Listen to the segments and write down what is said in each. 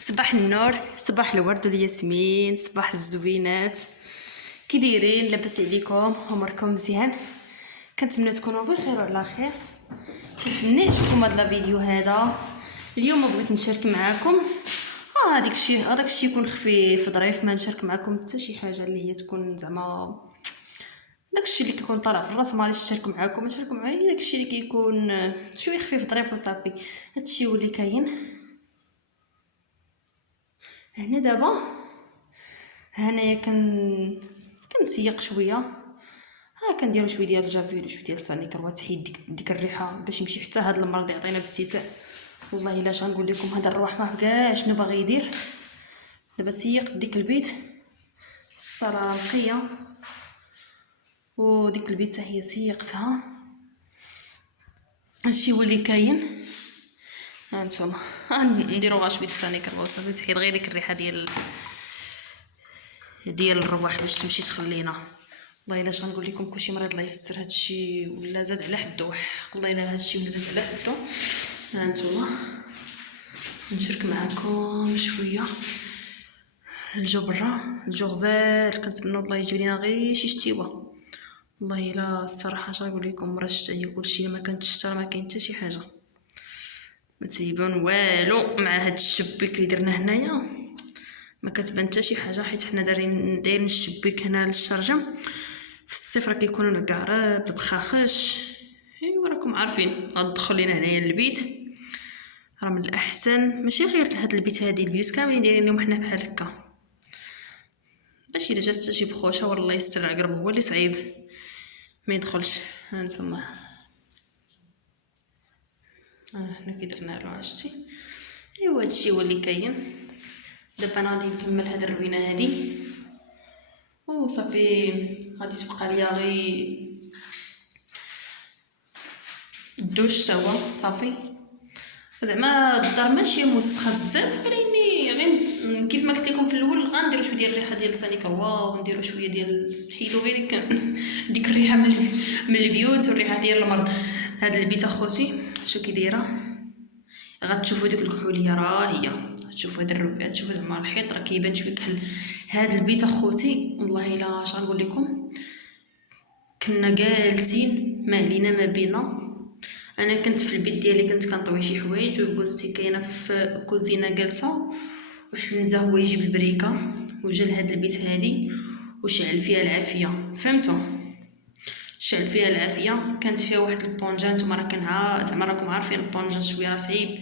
صباح النور، صباح الورد والياسمين، صباح الزوينات. كي دايرين؟ لاباس عليكم؟ عمركم مزيان؟ كنتمنى تكونوا بخير وعلى خير. كنتمنى يعجبكم هذا الفيديو هذا. اليوم بغيت نشارك معكم هذاك الشيء يكون خفيف ظريف، ما نشارك معكم حتى شي حاجه اللي هي تكون زعما داك الشيء اللي كيكون طالع في الراس. ما غاديش نشارك معايا داك الشيء اللي كيكون شويه خفيف ظريف وصافي. هذا الشيء هو اللي كاين هنا دابا. هنايا كنسيق شويه، كنديروا شويه ديال الجافيل وشويه ديال السانيكر تحيد ديك الريحه باش يمشي حتى هذا المرض يعطينا بالتيتاع. والله الا غنقول لكم هذا الروح ما كاع شنو باغي يدير. دابا سيقت ديك البيت، الصاله نقيه وديك البيت حتى هي سيقتها. هادشي هو اللي كاين. ها نتوما نديروا غير شويه السانيكر وصافي تحيد غير ديك الريحه ديال الرواح باش تمشي تخلينا. والله الا غنقول لكم كلشي مريض الله يستر. هادشي ولا زاد على حدو، والله الا هادشي ولا زاد على حدو. ها نتوما نشارك معكم شويه الجو برا، الجو غزال. كنتمنى والله يجيب لينا غير شي شتيوه. والله الا الصراحه اش غنقول لكم، راه الشتا هي كلشي. ما كانت الشتا ما كاين حتى شي حاجه، ما تيبان والو مع هاد الشبيك اللي درنا هنايا. ما كتبان حتى شي حاجه حيت حنا دايرين الشبيك هنا للشرجم. في الصيف راه كيكونوا الكعراب البخاخش. ايوا راكم عارفين غتدخل لينا هنايا للبيت. راه من الاحسن ماشي غير لهاد البيت، هادي البيوت كاملين دايرين لهم حنا بحال هكا باش الا جات حتى شي بخوشه والله يستر العقرب هو اللي صعيب ما يدخلش. ها نتوما حنا كي درنا له عشتي. ايوا هادشي هو اللي كاين. دابا انا غادي نكمل هاد الروينه هادي وصافي. غادي تبقى ليا غير الدوش تا هو صافي. زعما الدار ماشي موسخه بزاف، ولكن غير كيف ما قلت لكم في الاول غنديروا شويه ديال الريحه ديال سانيكا ونديروا شويه ديال تحيدوا غير ديك الريحه من البيوت والريحه ديال المرض. هذا البيت اخوتي شو كي دايره، غتشوفوا ديك الكحوليه راه هي. تشوفوا هذا الربع، تشوفوا زعما الحيط راه كيبان شويه كحل. هذا البيت اخوتي والله الا اش غنقول لكم، كنا جالسين ما علينا ما بينا. انا كنت في البيت ديالي كنت كنطوي شي حوايج وقلتي كاينه في الكوزينه جالسه، وحمزه هو يجيب البريكه وجا لهاد البيت هادي وشعل فيها العافيه. فهمتوا؟ شعل فيها العافيه. كانت فيها واحد البونجا، نتوما راه زعما راكم عارفين البونجا شويه راه صعيب.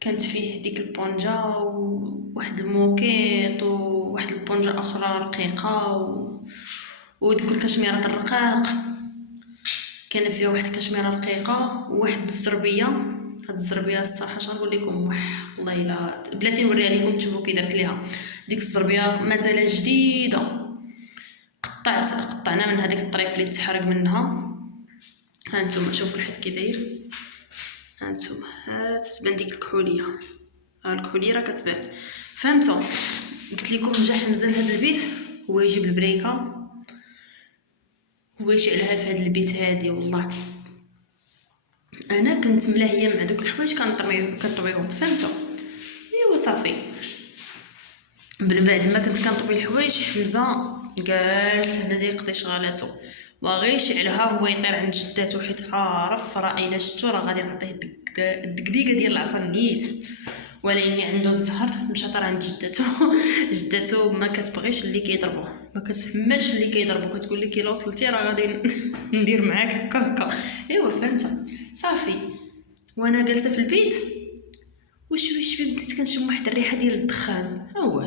كانت فيه ديك البونجا وواحد الموكيط وواحد البونجا اخرى رقيقه وديك الكشميره الرقاق. كان فيها واحد الكشميره رقيقه وواحد الزربيه. هاد الزربيه الصراحه اش غنقول لكم، والله الا بلاتي نوريها لكم تشوفوا كي درت ليها. ديك الزربيه مازال جديده، قطعنا من هذاك الطريف اللي تحرق منها. ها نتوما شوفوا الحيط كي داير. ها نتوما تتبان ديك الكحوليه، الكحوليه راه كتبان. فهمتوا؟ قلت لكم جا حمزه لهذا البيت هو يجيب البريكه هو يشعلها في هذا البيت هادي. والله انا كنت ملاهيه مع دوك الحوايج كنطويهم. فهمتوا؟ ايوا صافي. من بعد ما كنت كنطوي الحوايج حمزه جالس هنا يقضي شغالاتو وغير يشعلها هو يطير عند جداتو، حيت عارف راه الا شتو راه غادي نعطيه الدقديقه ديال العصا نيت. ولكن عنده الزهر مشى طار عند جداتو جداتو ما كتبغيش اللي كيضربوه، ما كتحملش اللي كيضربو، كتقول لك الا وصلتي راه غادي ندير معاك هكا. ايوا فهمت صافي. وانا جالسه في البيت وشوي شوي بديت كنشم واحد الريحه ديال الدخان. ها هو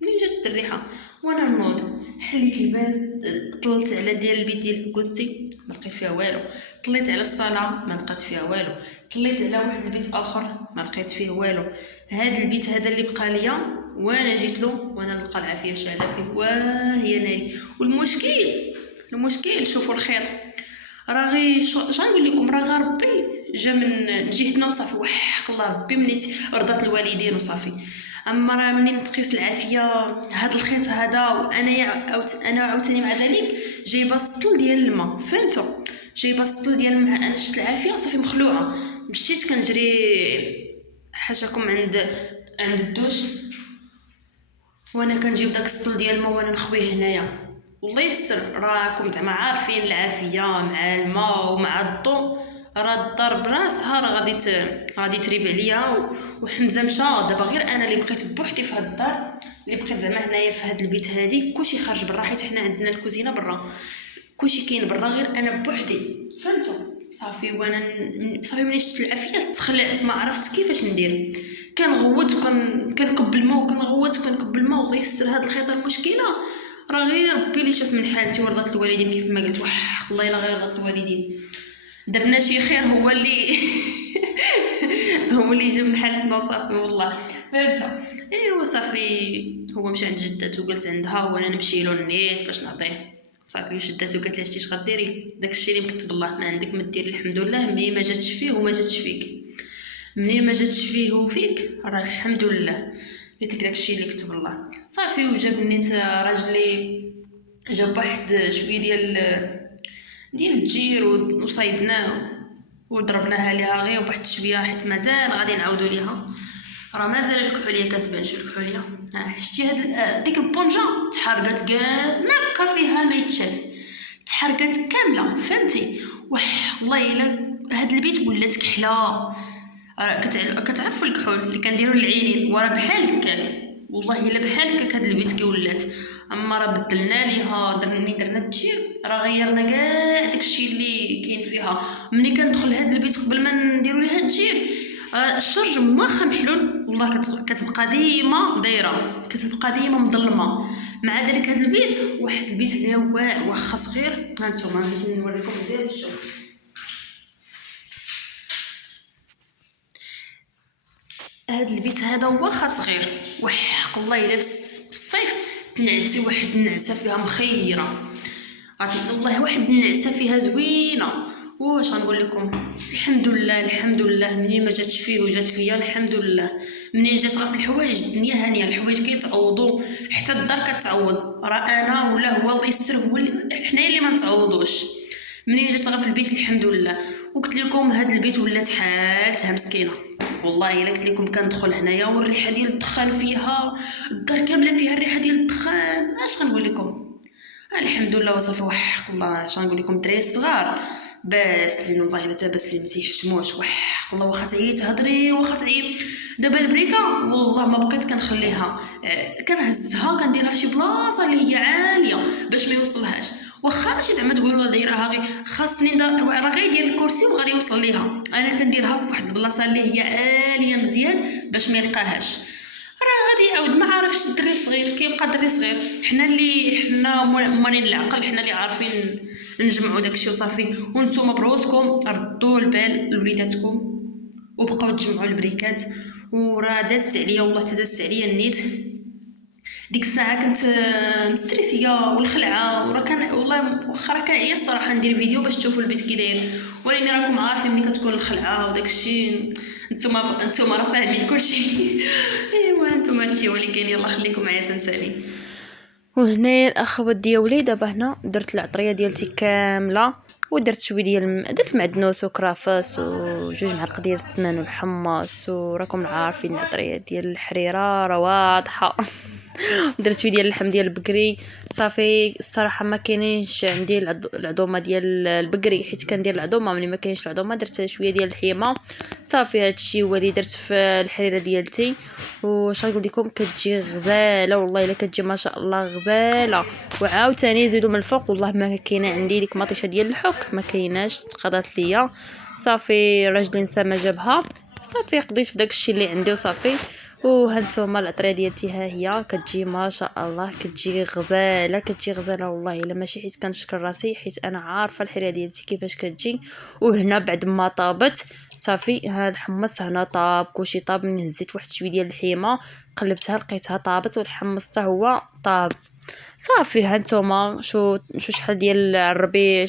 منين جات الريحه وانا نوض حليت الباب، طلعت على ديال البيت ديال كوزتي ما لقيت فيها والو، طليت على الصاله ما لقيت فيها والو، طليت على واحد البيت اخر ما لقيت فيه والو. هذا البيت هذا اللي بقى ليا وانا جيت له وانا نلقى العافيه شاعله فيه وهي ناري. والمشكل شوفوا الخيط راه غير غنقول لكم راه غير ربي جا من جهتنا وصافي. وحق الله ربي منيت رضات الوالدين وصافي. اما راه منين تقيس العافيه هذا الخيط هذا وانا عاوتاني مع ذلك جايبه السطل ديال الماء. فهمتوا؟ جايبه السطل ديال الماء. انا شفت العافيه صافي مخلوعه، مشيت كنجري حاشاكم عند الدوش، وانا كنجيب داك السطل ديال الماء وانا نخويه هنايا. والله يستر، راكم زعما عارفين العافيه مع الماء ومع الضو، راه الدار براسها راه غادي تريب عليا. وحمزه مشى دابا، غير انا اللي بقيت بوحدي في هاد الدار، اللي بقيت زعما هنايا في هاد البيت هادي. كلشي خارج برا حيت حنا عندنا الكوزينه برا، كلشي كاين برا غير انا بوحدي، فهمتوا؟ صافي وانا صافي ملي شفت العافيه تخلعت، ما عرفت كيفاش ندير. كنغوت كنكب الماء وكنغوت وكنكب الماء. والله يستر هاد الخيطه المشكله راه غير ربي اللي شاف من حالتي ورضات الوالدين كيف ما قلت. وحق الله الا غير رضات الوالدين درنا شي خير، هو اللي هو اللي جاب من حالتنا صافي والله، فهمت؟ ايوا صافي هو مشى عند جدته وقالت عندها وانا نمشي له النيت باش نعطيه. صافي وشدته قالت لها شتي اش غديري، داكشي اللي مكتب الله ما عندك ما ديري. الحمد لله منين ما جاتش فيه وما جاتش فيك، منين ما جاتش فيه وفيك راه الحمد لله. قلت لك داكشي اللي كتب الله. صافي وجاب نيت راجلي، جاب واحد شويه ديال الجير وصايبناه وضربناها ليها غير بواحد شويه، حيت مازال غادي نعاودو ليها. راه مازال الكحوليه كتبان شو الكحوليه. شتي هاد ديك البونجا تحرقات كاع، ما بقى فيها ما يتشال، تحرقات كامله، فهمتي؟ وح والله الا هاد البيت ولات كحله. كتعرفوا الكحول اللي كنديروا للعينين وراه بحال هكاك، والله الا بحال هكاك هاد البيت كي ولات. اما راه بدلنا ليها، درنا التجير، راه غيرنا كاع داكشي اللي كاين فيها. ملي كندخل هاد البيت قبل ما نديروا ليها التجير، الشرج واخا محلول والله كتبقى ديما دايره، كتبقى ديما مظلمه. مع ذلك هاد البيت واحد البيت اللي واعر واخا صغير. ها نتوما بغيت نوريكم مزيان الشوف. هاد البيت هذا واخا صغير، وحق الله الا في الصيف تنعسي واحد النعسه فيها مخيره، عرفتي؟ والله واحد النعسه فيها زوينه. واش غنقول لكم، الحمد لله الحمد لله. منين ما جاتش فيه وجات فيا الحمد لله. منين جات غير في الحوايج الدنيا هانيه، الحوايج كيتعوضوا، حتى الدار كتعوض. راه انا ولا هو الله يستر، هو حنايا اللي ما نتعوضوش. منين جات غير في البيت الحمد لله. وقلت لكم هاد البيت ولات حالتها مسكينه، والله الا قلت لكم كندخل هنايا والريحه ديال الدخان فيها، الدار كامله فيها الريحه ديال الدخان. اش غنقول لكم، الحمد لله وصافي. وحق الله اش غنقول لكم، الدراري الصغار باسلين، والله الا تباسلين تيحشموش. وحق الله واخا تعيي تهضري واخا تعيي. دابا البريكه والله ما بقيت كنخليها، كنهزها كنديرها فشي بلاصه اللي هي عاليه باش ما يوصلهاش. واخا ماشي زعما تقولوا دايرها غير خاصني راه غير يدير الكرسي وغادي يوصل ليها، انا كنديرها في واحد البلاصه اللي هي عاليه مزيان باش ما يلقاهاش. راه غادي يعاود ما عارفش الدري صغير كيبقى دري صغير. حنا مالين العقل، حنا اللي عارفين نجمعوا داكشي وصافي. وانتم بروسكم ردوا البال لوليداتكم وبقاو تجمعوا البريكات. وراه دازت عليا والله تدازت عليا النيت. ديك الساعه كنت مستريسيه والخلعه، وراه كان والله واخا راه كنعيا الصراحه ندير فيديو باش تشوفوا البيت كي داير، ولكن راكم عارفين ملي كتكون الخلعه وداكشي نتوما راه فاهمين كلشي. ايوا نتوما هادشي هو اللي كاين. يلا خليكم معايا تنسالي. وهنا الاخوات ديالي دابا هنا درت العطريه ديالتي كامله، ودرت شويه درت المعدنوس وكرافس وجوج معالق ديال السمان والحمص. وراكم عارفين العطريه ديال الحريره راه واضحه. درت شويه ديال اللحم ديال البقري. صافي الصراحه ما كاينينش عندي العظومه ديال البقري، حيت كندير العظومه ملي ما كاينش العظومه درت شويه ديال الحيمه. صافي هادشي هو اللي درت في الحريره ديالتي. واش غنقول لكم كتجي غزاله، والله الا كتجي ما شاء الله غزاله. وعاوتاني زيدوا من الفوق والله ما كاينه عندي ديك مطيشه ديال الحك، ما كايناش تقضات ليا. صافي راجلي نسى ما جابها، صافي قضيت في داكشي اللي عندي وصافي. وهانتوما العطريه ديالتي ها هي كتجي ما شاء الله، كتجي غزاله كتجي غزاله والله الا ماشي حيت كنشكر راسي، حيت انا عارفه الحريره ديالتي كيفاش كتجي. وهنا بعد ما طابت صافي ها الحمص هنا طاب كلشي طاب. من هزيت واحد شويه ديال الحيمه قلبتها لقيتها طابت، والحمص حتى هو طاب. صافي هانتوما شو شحال ديال الربيع،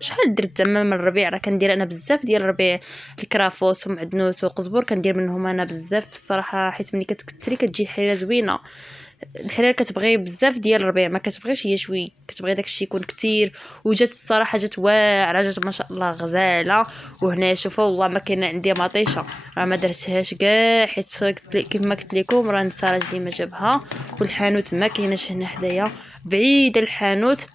شحال درت زعما من الربيع. راه كندير انا بزاف ديال الربيع، الكرافوس ومعدنوس وقزبور كندير منهم انا بزاف الصراحه، حيت ملي كتكثري كتجي الحريره زوينه. الحرير كتبغي بزاف ديال الربيع، ما كتبغيش هي شويه، كتبغي داكشي يكون كتير. وجات الصراحه جات واعره، جات ما شاء الله غزاله. وهنا شوفوا والله ما كاينه عندي مطيشه، راه ما درتهاش كاع حيت كيف ما قلت لكم راه نسى راجلي ما جابها. والحانوت ما كايناش هنا حدايا، بعيده الحانوت.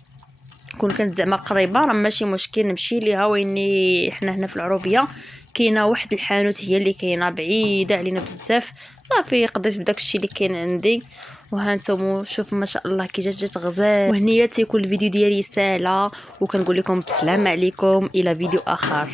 كون كانت زعما قريبه راه ماشي مشكل نمشي ليها، ويني حنا هنا في العروبيه كاينه واحد الحانوت هي اللي كاينه بعيده علينا بزاف. صافي قضيت بداك الشيء اللي كاين عندي. وهانتم شوف ما شاء الله كي جات غزال. وهنيا تيكون الفيديو ديالي سالا، وكنقول لكم بسلام عليكم الى فيديو اخر.